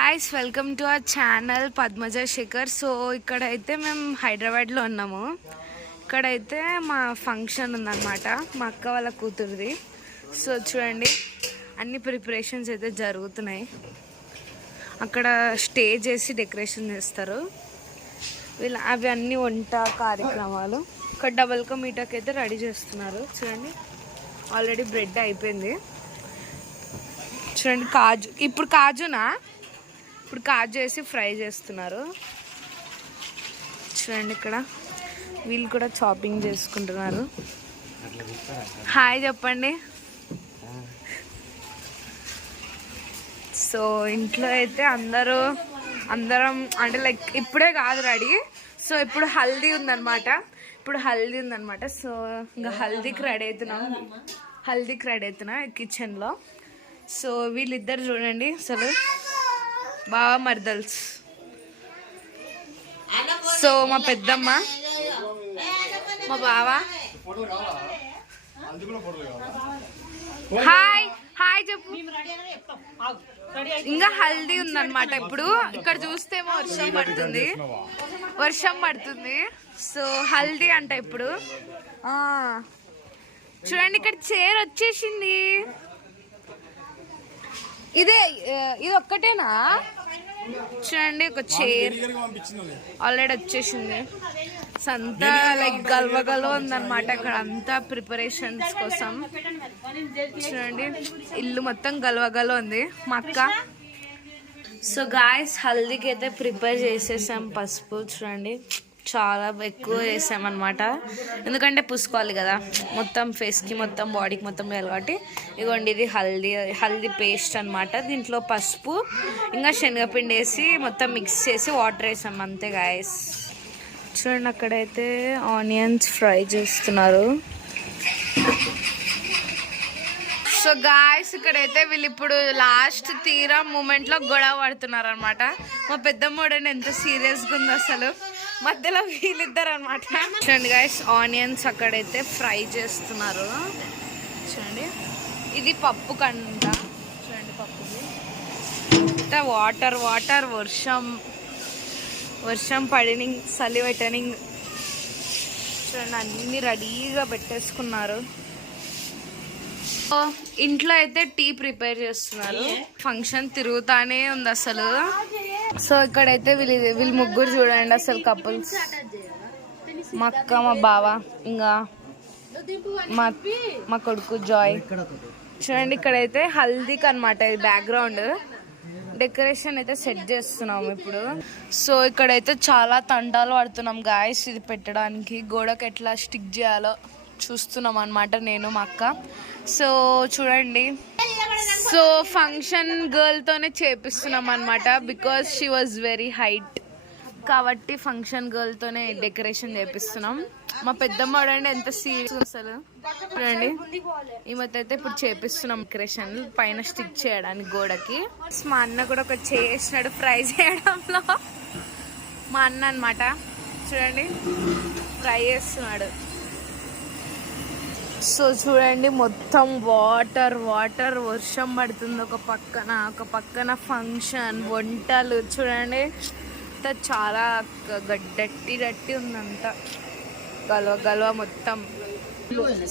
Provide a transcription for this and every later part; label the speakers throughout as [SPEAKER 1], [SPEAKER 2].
[SPEAKER 1] Hi welcome to our channel Padmaja Shekar so ఇక్కడైతే మేము హైదరాబాద్లో ఉన్నాము. ఇక్కడైతే మా ఫంక్షన్ ఉందన్నమాట. మా అక్క వాళ్ళ కూతురుది. సో చూడండి అన్ని ప్రిపరేషన్స్ అయితే జరుగుతున్నాయి. అక్కడ స్టే చేసి డెకరేషన్ చేస్తారు. వీళ్ళ అవి అన్ని వంట కార్యక్రమాలు. ఇక్కడ డబల్ కా మీటాకి అయితే రెడీ చేస్తున్నారు. చూడండి ఆల్రెడీ బ్రెడ్ అయిపోయింది. చూడండి కాజు ఇప్పుడు కాజునా? ఇప్పుడు కాజు చేసి ఫ్రై చేస్తున్నారు. చూడండి ఇక్కడ. వీళ్ళు కూడా చాపింగ్ చేసుకుంటున్నారు. హాయ్ చెప్పండి. సో ఇంట్లో అయితే అందరూ అందరం అంటే లైక్ ఇప్పుడే కాదు రెడీ. సో ఇప్పుడు హల్దీ ఉందన్నమాట. ఇప్పుడు హల్దీ ఉందన్నమాట. సో ఇంకా హల్దీకి రెడీ అవుతున్నాం. హల్దీకి రెడీ అవుతున్నా కిచెన్లో. సో వీళ్ళిద్దరు చూడండి అసలు. బావ మర్దల్స్. సో మా పెద్దమ్మ మా బావ. హాయ్ హాయ్ చెప్పు. ఇంకా హల్దీ ఉందన్నమాట ఇప్పుడు. ఇక్కడ చూస్తేమో వర్షం పడుతుంది. వర్షం పడుతుంది. సో హల్దీ అంట ఇప్పుడు. చూడండి ఇక్కడ చైర్ వచ్చేసింది. ఇదే ఇది ఒక్కటేనా చూడండి ఒక చైర్ ఆల్రెడీ వచ్చేసింది. సో అంతా లైక్ గల్వ గల్వ ఉందన్నమాట అక్కడ అంతా ప్రిపరేషన్స్ కోసం. చూడండి ఇల్లు మొత్తం గల్వ గల్వ ఉంది. మా అక్క. సో గాయస్ హల్దీకి అయితే ప్రిపేర్ చేసేసాం పసుపు చూడండి. చాలా ఎక్కువ వేసామన్నమాట. ఎందుకంటే పూసుకోవాలి కదా. మొత్తం ఫేస్కి మొత్తం బాడీకి మొత్తం వేయాలి కాబట్టి ఇగోండి ఇది హల్దీ హల్దీ పేస్ట్ అన్నమాట. దీంట్లో పసుపు ఇంకా శనగపిండి వేసి మొత్తం మిక్స్ చేసి వాటర్ వేసాం అంతే గాయస్. చూడండి అక్కడైతే ఆనియన్స్ ఫ్రై చేస్తున్నారు. సో గాయస్ ఇక్కడైతే వీళ్ళు ఇప్పుడు లాస్ట్ తీరా మూమెంట్లో గొడవ పడుతున్నారు అనమాట మా పెద్దమ్మోడని ఎంత సీరియస్గా ఉంది అసలు. మధ్యలో వీళ్ళిద్దరు అనమాట చూడండి గాయస్ ఆనియన్స్ అక్కడైతే ఫ్రై చేస్తున్నారు. చూడండి. ఇది పప్పు కంట. చూడండి పప్పుది. అంతా వాటర్ వాటర్ వర్షం. వర్షం పడినింగ్ చలి పెట్టనింగ్ చూడండి అన్ని రెడీగా పెట్టేసుకున్నారు. ఇంట్లో అయితే టీ ప్రిపేర్ చేస్తున్నారు. ఫంక్షన్ తిరుగుతానే ఉంది అసలు. సో ఇక్కడైతే వీళ్ళు వీళ్ళు ముగ్గురు చూడండి అసలు కపుల్స్ మా అక్క మా బావ ఇంకా మా మా కొడుకు జాయ్. చూడండి ఇక్కడైతే హల్దీకి అనమాట ఇది బ్యాక్గ్రౌండ్ డెకరేషన్ అయితే సెట్ చేస్తున్నాం ఇప్పుడు. సో ఇక్కడైతే చాలా తంటాలు పడుతున్నాం గాయస్ ఇది పెట్టడానికి. గోడకు ఎట్లా స్టిక్ చేయాలో చూస్తున్నాం అనమాట నేను మా అక్క. సో చూడండి. సో ఫంక్షన్ గర్ల్తోనే చేపిస్తున్నాం అనమాట because she was very height. కాబట్టి ఫంక్షన్ గర్ల్తోనే డెకరేషన్ చేపిస్తున్నాం. మా పెద్దమ్మ చూడండి ఎంత సీరియస్ అసలు. చూడండి. ఈ మధ్య అయితే ఇప్పుడు చేపిస్తున్నాం డెకరేషన్ పైన స్టిక్ చేయడానికి గోడకి. మా అన్న కూడా ఒక చేసినాడు ఫ్రై చేయడంలో. మా అన్న అనమాట చూడండి. ఫ్రై చేస్తున్నాడు. సో చూడండి మొత్తం వాటర్ వాటర్ వర్షం పడుతుంది ఒక పక్కన ఒక పక్కన ఫంక్షన్ వంటలు. చూడండి అంతా చాలా గడ్డట్టి గట్టి ఉందంతా. గలవ గలవ మొత్తం.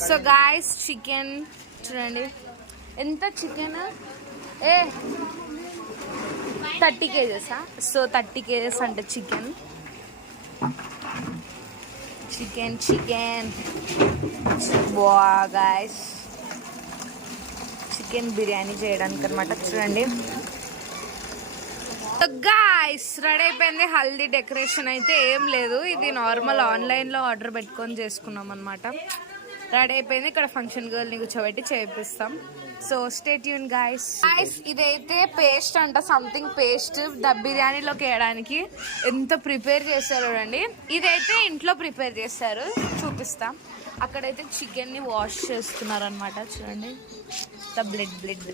[SPEAKER 1] సో గాయస్ చికెన్ చూడండి ఎంత చికెన్ ఏ థర్టీ కేజెసా? సో థర్టీ కేజెస్ అంటే చికెన్ చికెన్ చికెన్ బా guys. చికెన్ బిర్యానీ చేయడానికి అనమాట చూడండి. గాయస్ రెడీ అయిపోయింది. హల్దీ డెకరేషన్ అయితే ఏం లేదు. ఇది నార్మల్ ఆన్లైన్లో ఆర్డర్ పెట్టుకొని చేసుకున్నాం అనమాట రెడీ అయిపోయింది. ఇక్కడ ఫంక్షన్ గర్ల్ని కూర్చోబెట్టి చేపిస్తాం. సో స్టేట్ యూన్ గాయస్ గాయస్ ఇదైతే పేస్ట్ అంట సంథింగ్ పేస్ట్ ద బిర్యానీలోకి వేయడానికి ఎంత ప్రిపేర్ చేశారు చూడండి. ఇదైతే ఇంట్లో ప్రిపేర్ చేశారు చూపిస్తాం. అక్కడైతే చికెన్ని వాష్ చేస్తున్నారు అనమాట చూడండి. The blood blood.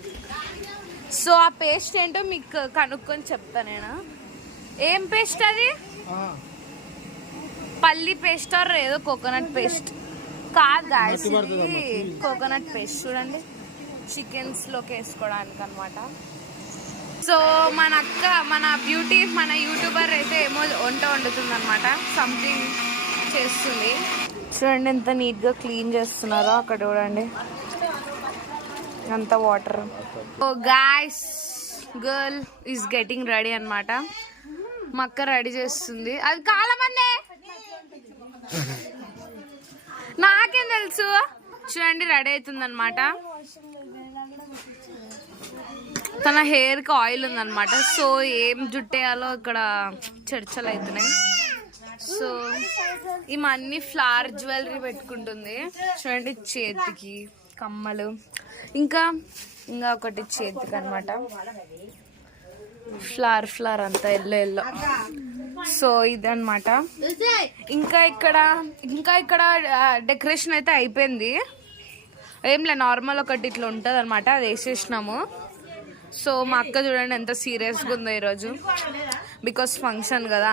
[SPEAKER 1] సో ఆ పేస్ట్ ఏంటో మీకు కనుక్కొని చెప్తా నేను. ఏం పేస్ట్ అది? పల్లి పేస్ట్ ఆర్ ఏదో కోకోనట్ పేస్ట్ కాదు గాయస్ ఇది కోకోనట్ పేస్ట్ చూడండి. చికెన్స్లోకి వేసుకోవడానికి అనమాట సో మన అక్క మన బ్యూటీ మన యూట్యూబర్ అయితే ఏమో వంట వండుతుంది అనమాట సంథింగ్ చేస్తుంది. చూడండి ఎంత నీట్గా క్లీన్ చేస్తున్నారో అక్కడ చూడండి. అంత water. Oh guys girl is getting ready అన్నమాట. మా అక్క రెడీ చేస్తుంది. అది కాలమందే! నాకేం తెలుసు? చూడండి రెడీ అవుతుంది అనమాట తన హెయిర్కి ఆయిల్ ఉందన్నమాట. సో ఏం జుట్టేయాలో ఇక్కడ చర్చలు అవుతున్నాయి సో ఈమె అన్ని ఫ్లవర్ జ్యువెలరీ పెట్టుకుంటుంది. చూడండి చేతికి కమ్మలు. ఇంకా ఇంకా ఒకటి చేతికి అనమాట ఫ్లవర్ ఫ్లవర్ అంతా ఎల్లో ఎల్లో. సో ఇదన్నమాట. ఇంకా ఇక్కడ ఇంకా ఇక్కడ డెకరేషన్ అయితే అయిపోయింది. ఏంలే నార్మల్ ఒకటి ఇట్లా ఉంటుంది అనమాట అది వేసేసినాము. సో మా అక్క చూడండి ఎంత సీరియస్గా ఉందో ఈరోజు. బికాస్ ఫంక్షన్ కదా.